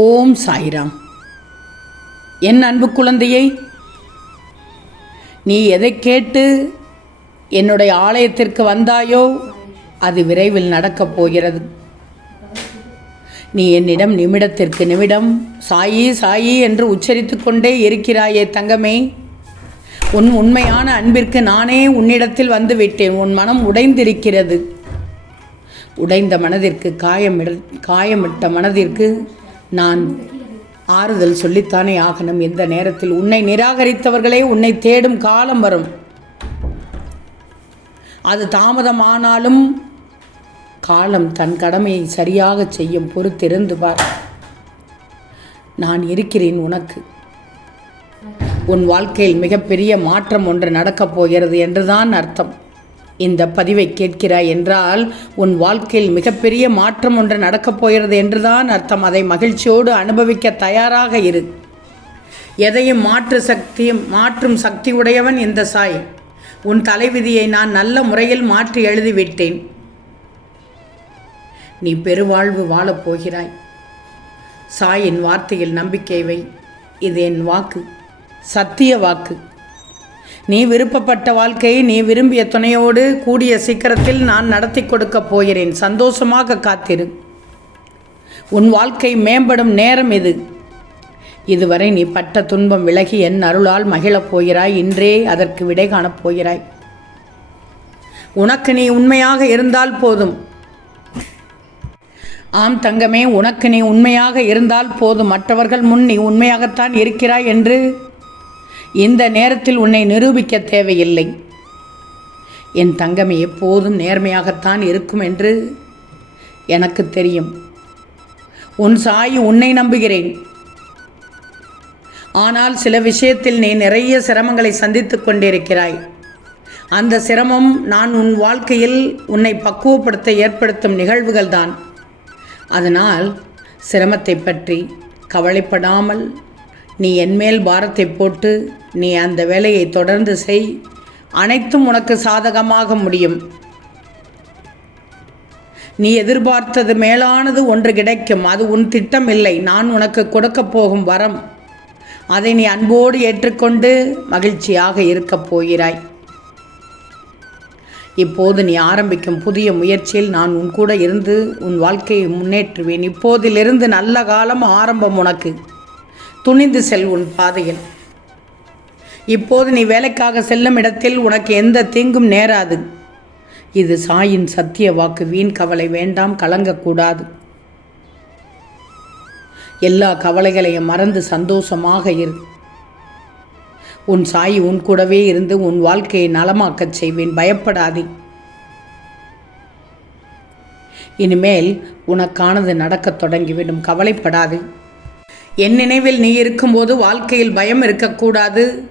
ஓம் சாய்ராம். என் அன்பு குழந்தையை நீ எதை கேட்டு என்னுடைய ஆலயத்திற்கு வந்தாயோ அது விரைவில் நடக்கப் போகிறது. நீ என்னிடம் நிமிடத்திற்கு நிமிடம் சாயி சாயி என்று உச்சரித்து கொண்டே இருக்கிறாயே தங்கமே. உன் உண்மையான அன்பிற்கு நானே உன்னிடத்தில் வந்துவிட்டேன். உன் மனம் உடைந்திருக்கிறது. உடைந்த மனதிற்கு காயமிட காயமிட்ட மனதிற்கு நான் ஆறுதல் சொல்லித்தானே ஆகணும். இந்த நேரத்தில் உன்னை நிராகரித்தவர்களே உன்னை தேடும் காலம் வரும். அது தாமதமானாலும் காலம் தன் கடமையை சரியாக செய்யும் பொறுத்திருந்து பார். நான் இருக்கிறேன் உனக்கு. உன் வாழ்க்கையில் மிகப்பெரிய மாற்றம் ஒன்று நடக்கப் போகிறது என்றுதான் அர்த்தம். இந்த பதிவை கேட்கிறாய் என்றால் உன் வாழ்க்கையில் மிகப்பெரிய மாற்றம் ஒன்று நடக்கப் போகிறது என்றுதான் அர்த்தம். அதை மகிழ்ச்சியோடு அனுபவிக்க தயாராக இரு. எதையும் மாற்று சக்தி மாற்றும் சக்தி உடையவன் இந்த சாய். உன் தலைவிதியை நான் நல்ல முறையில் மாற்றி எழுதிவிட்டேன். நீ பெருவாழ்வு வாழப் போகிறாய். சாயின் வார்த்தையில் நம்பிக்கை வை. இது என் வாக்கு. சத்திய வாக்கு. நீ விருப்பப்பட்ட வாழ்க்கையை நீ விரும்பிய துணையோடு கூடிய சீக்கிரத்தில் நான் நடத்தி கொடுக்கப் போகிறேன். சந்தோஷமாக காத்திரு. உன் வாழ்க்கை மேம்படும் நேரம் இது. இதுவரை நீ பட்ட துன்பம் விலகி என் அருளால் மகிழப் போகிறாய். இன்றே அதற்கு விடை காணப் போகிறாய். உனக்கு நீ உண்மையாக இருந்தால் போதும். ஆம் தங்கமே உனக்கு நீ உண்மையாக இருந்தால் போதும். மற்றவர்கள் முன் நீ உண்மையாகத்தான் இருக்கிறாய் என்று இந்த நேரத்தில் உன்னை நிரூபிக்க தேவையில்லை. என் தங்கமே எப்போதும் நேர்மையாகத்தான் இருக்கும் என்று எனக்கு தெரியும். உன் சாய் உன்னை நம்புகிறேன். ஆனால் சில விஷயத்தில் நீ நிறைய சிரமங்களை சந்தித்து கொண்டிருக்கிறாய். அந்த சிரமம் நான் உன் வாழ்க்கையில் உன்னை பக்குவப்படுத்த ஏற்படுத்தும் நிகழ்வுகள்தான். அதனால் சிரமத்தை பற்றி கவலைப்படாமல் நீ என்மேல் பாரத்தை போட்டு நீ அந்த வேலையை தொடர்ந்து செய். அனைத்தும் உனக்கு சாதகமாக முடியும். நீ எதிர்பார்த்தது மேலானது ஒன்று கிடைக்கும். அது உன் திட்டம் இல்லை. நான் உனக்கு கொடுக்கப் போகும் வரம். அதை நீ அன்போடு ஏற்றுக்கொண்டு மகிழ்ச்சியாக இருக்கப் போகிறாய். இப்போது நீ ஆரம்பிக்கும் புதிய முயற்சியில் நான் உன் கூட இருந்து உன் வாழ்க்கையை முன்னேற்றுவேன். இப்போதிலிருந்து நல்ல காலம் ஆரம்பம் உனக்கு. துணிந்து செல் உன் பாதையில். இப்போது நீ வேலைக்காக செல்லும் இடத்தில் உனக்கு எந்த தீங்கும் நேராது. இது சாயின் சத்திய வாக்கு. வீண் கவலை வேண்டாம் கலங்கக்கூடாது. எல்லா கவலைகளையும் மறந்து சந்தோஷமாக இரு. உன் சாய் உன் கூடவே இருந்து உன் வாழ்க்கையை நலமாக்கச் செய்வேன். பயப்படாதே. இனிமேல் உனக்கானது நடக்கத் தொடங்கிவிடும். கவலைப்படாது. என் நினைவில் நீ இருக்கும்போது வாழ்க்கையில் பயம் இருக்கக்கூடாது.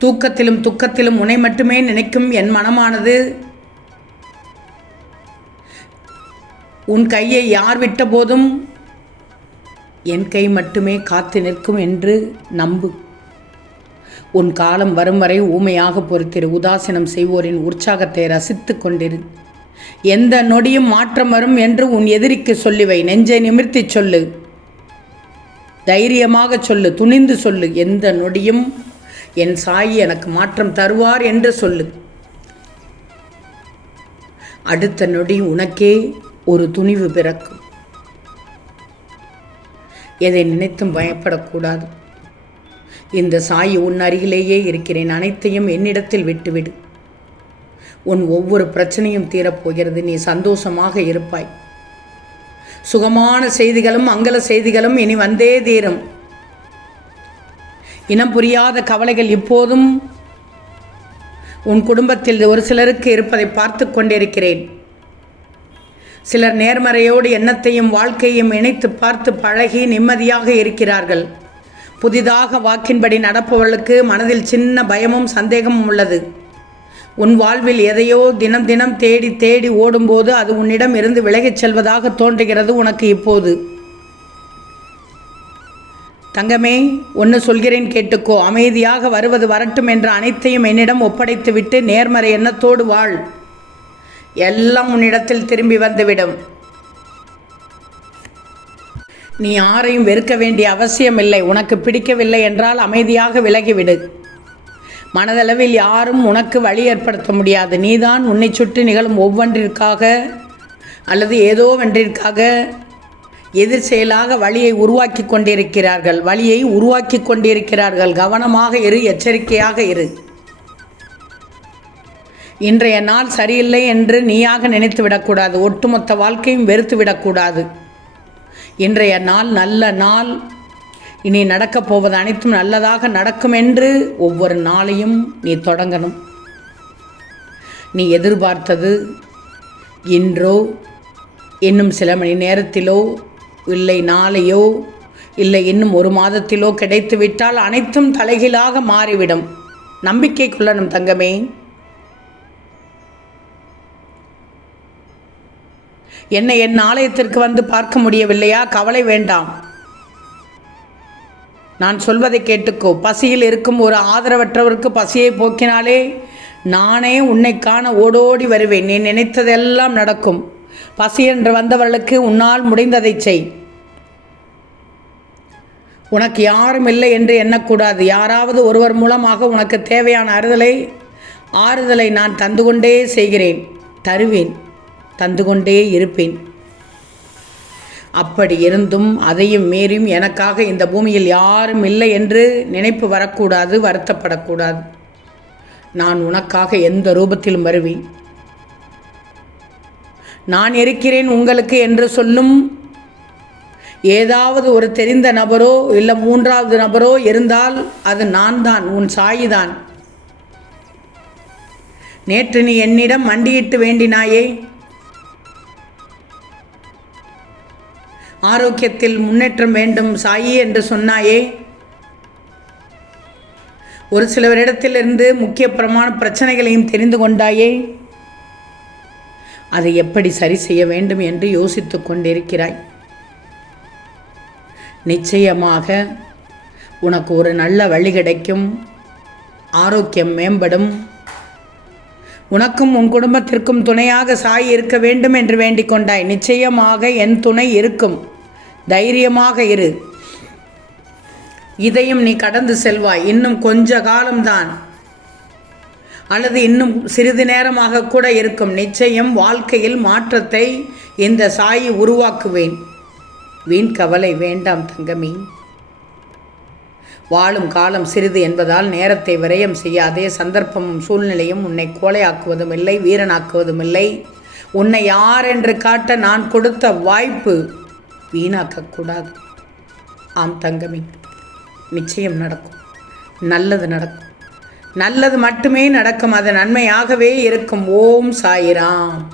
தூக்கத்திலும் துக்கத்திலும் உன்னை மட்டுமே நினைக்கும் என் மனமானது. உன் கையை யார் விட்ட போதும் என் கை மட்டுமே காத்து நிற்கும் என்று நம்பு. உன் காலம் வரும் வரை ஊமையாக பொறுத்திரு. உதாசீனம் செய்வோரின் உற்சாகத்தை ரசித்து கொண்டிரு. எந்த நொடியும் மாற்றம் வரும் என்று உன் எதிரிக்கு சொல்லிவை. நெஞ்சை நிமிர்த்தி சொல்லு. தைரியமாக சொல்லு துணிந்து சொல்லு எந்த நொடியும் என் சாயி எனக்கு மாற்றம் தருவார் என்று சொல்லு. அடுத்த நொடி உனக்கே ஒரு துணிவு பிறக்கும். எதை நினைத்தும் பயப்படக்கூடாது. இந்த சாயி உன் அருகிலேயே இருக்கிறேன் அனைத்தையும் என்னிடத்தில் விட்டுவிடு. உன் ஒவ்வொரு பிரச்சனையும் தீரப்போகிறது நீ சந்தோஷமாக இருப்பாய். சுகமான செய்திகளும் மங்கள செய்திகளும் இனி வந்தே தீரும். இனம் புரியாத கவலைகள் இப்போதும் உன் குடும்பத்தில் ஒரு சிலருக்கு இருப்பதை பார்த்து கொண்டிருக்கிறேன். சிலர் நேர்மறையோடு எண்ணத்தையும் வாழ்க்கையும் இணைத்து பார்த்து பழகி நிம்மதியாக இருக்கிறார்கள். புதிதாக வாக்கின்படி நடப்பவர்களுக்கு மனதில் சின்ன பயமும் சந்தேகமும் உள்ளது. உன் வாழ்வில் எதையோ தினம் தினம் தேடி தேடி ஓடும்போது அது உன்னிடம் இருந்து விலகிச் செல்வதாக தோன்றுகிறது உனக்கு இப்போது. தங்கமே ஒன்று சொல்கிறேன் கேட்டுக்கோ. அமைதியாக வருவது வரட்டும் என்ற அனைத்தையும் என்னிடம் ஒப்படைத்துவிட்டு நேர்மறை எண்ணத்தோடு வாழ். எல்லாம் உன்னிடத்தில் திரும்பி வந்துவிடும். நீ யாரையும் வெறுக்க வேண்டிய அவசியமில்லை. உனக்கு பிடிக்கவில்லை என்றால் அமைதியாக விலகிவிடு. மனதளவில் யாரும் உனக்கு வழி ஏற்படுத்த முடியாது. நீதான் உன்னை சுற்றி நிகழும் ஒவ்வொன்றிற்காக அல்லது ஏதோ ஒன்றிற்காக எதிர் செயலாக வழியை உருவாக்கி கொண்டிருக்கிறார்கள். வழியை உருவாக்கி கொண்டிருக்கிறார்கள். கவனமாக இரு எச்சரிக்கையாக இரு. இன்றைய நாள் சரியில்லை என்று நீயாக நினைத்து விடக்கூடாது. ஒட்டுமொத்த வாழ்க்கையும் வெறுத்து விடக்கூடாது. இன்றைய நாள் நல்ல நாள். இனி நடக்கப் போவது அனைத்தும் நல்லதாக நடக்கும் என்று ஒவ்வொரு நாளையும் நீ தொடங்கணும். நீ எதிர்பார்த்தது இன்றோ இன்னும் சில மணி நேரத்திலோ இல்லை நாளையோ இல்லை இன்னும் ஒரு மாதத்திலோ கிடைத்துவிட்டால் அனைத்தும் தலைகீழாக மாறிவிடும். நம்பிக்கை கொள்ளணும் தங்கமே. என்னை என் ஆலயத்திற்கு வந்து பார்க்க முடியவில்லையா? கவலை வேண்டாம். நான் சொல்வதை கேட்டுக்கோ. பசியில் இருக்கும் ஒரு ஆதரவற்றவருக்கு பசியை போக்கினாலே நானே உன்னை காண ஓடோடி வருவேன். நீ நினைத்ததெல்லாம் நடக்கும். பசி என்று வந்தவர்களுக்கு உன்னால் முடிந்ததை செய். உனக்கு யாரும் இல்லை என்று எண்ணக்கூடாது. யாராவது ஒருவர் மூலமாக உனக்கு தேவையான அறுதலை ஆறுதலை நான் தந்து கொண்டே செய்கிறேன். தருவேன். தந்து கொண்டே இருப்பேன். அப்படி இருந்தும் அதையும் மீறியும் எனக்காக இந்த பூமியில் யாரும் இல்லை என்று நினைப்பு வரக்கூடாது வருத்தப்படக்கூடாது. நான் உனக்காக எந்த ரூபத்திலும் வருவேன் நான் இருக்கிறேன் உங்களுக்கு என்று சொல்லும் ஏதாவது ஒரு தெரிந்த நபரோ இல்லை மூன்றாவது நபரோ இருந்தால் அது நான் தான் உன் சாயிதான். நேற்று நீ என்னிடம் மண்டியிட்டு வேண்டினாயே ஆரோக்கியத்தில் முன்னேற்றம் வேண்டும் சாயி என்று சொன்னாயே. ஒரு சிலவரிடத்திலிருந்து முக்கிய பிரமாண பிரச்சனைகளையும் தெரிந்து கொண்டாயே. அதை எப்படி சரி செய்ய வேண்டும் என்று யோசித்துக் கொண்டிருக்கிறாய். நிச்சயமாக உனக்கு ஒரு நல்ல வழி கிடைக்கும். ஆரோக்கியம் மேம்படும். உனக்கும் உன் குடும்பத்திற்கும் துணையாக சாய் இருக்க வேண்டும் என்று வேண்டிக் கொண்டாய். நிச்சயமாக என் துணை இருக்கும். தைரியமாக இரு. இதையும் நீ கடந்து செல்வாய். இன்னும் கொஞ்ச காலம்தான். அல்லது இன்னும் சிறிது நேரமாக கூட இருக்கும். நிச்சயம் வாழ்க்கையில் மாற்றத்தை இந்த சாயி உருவாக்குவேன். வீண் கவலை வேண்டாம் தங்கமி. வாழும் காலம் சிறிது என்பதால் நேரத்தை விரயம் செய்யாதே. சந்தர்ப்பமும் சூழ்நிலையும் உன்னை கோலையாக்குவதும் இல்லை வீரனாக்குவதும் இல்லை உன்னை யார் என்று காட்ட நான் கொடுத்த வாய்ப்பு வீணாக்கக்கூடாது. ஆம் தங்கமி நிச்சயம் நடக்கும். நல்லது நடக்கும். நல்லது மட்டுமே நடக்கும். அது நன்மையாகவே இருக்கும். ஓம் சாயிராம்.